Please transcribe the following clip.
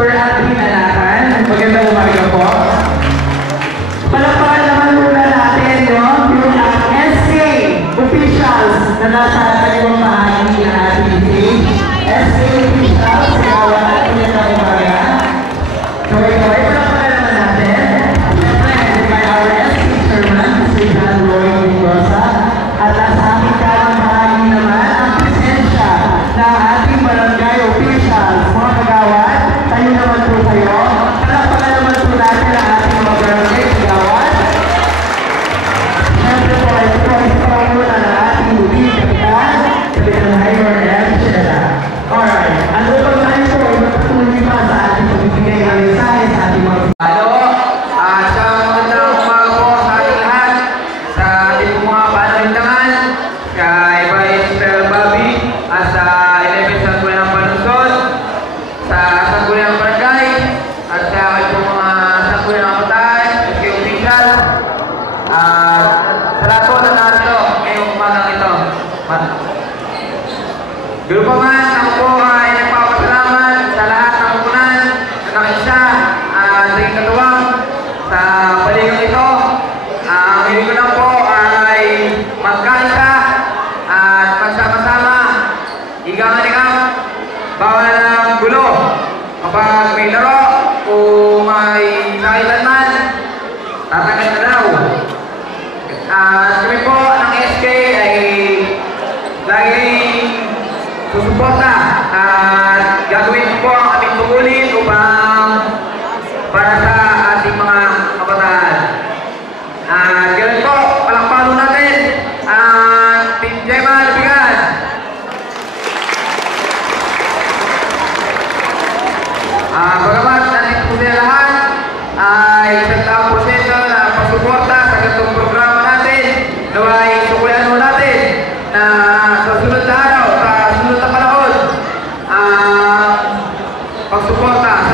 for ating anakan. Magandang umaga po. Palakpakan naman muna natin yung SK officials na nasa kanilang bahagi ng ating stage. SK officials, kawan at magandang umaga. Kaway-kaway, palakpakan naman natin. Siyempre, by our SK chairman, Mr. John Roy Mendoza. At nasa ating kanang bahagi naman ang presensya ng ating barangay officials. Mga kagawad, tayo naman po kayo. Palakpakan naman po natin ang ating mga barangay kagawad. Siyempre po, ito ay panguna ng ating lead kapitan, Kapitan Mayor M. Chela. Alright, ang upang tayo po ay magpatuloy pa sa ating pagbibigay ng mensahe sa ating mga Grupaman, ako po ay nagpapasalamat sa lahat ng punan na nakisa sa inyong katuwang sa paligang ito. Ang hiling ko lang po ay magkaisa at magsama-sama. Higang-higang, bawal ng gulo. Kapag may laro o may sakitan man, tatagal na daw. Kami po ng SK ay laging susuporta at gagawin po ang aming tungkulin upang para sa ating mga kabataan. Ganun po, palakpakan natin ang Team Gemma Labigan. Bagamat nandito po sila lahat, ay isang taong proseso na pagsuporta sa ganitong programa natin, naway sukuyan mo natin na sa sunod na araw, pagsuporta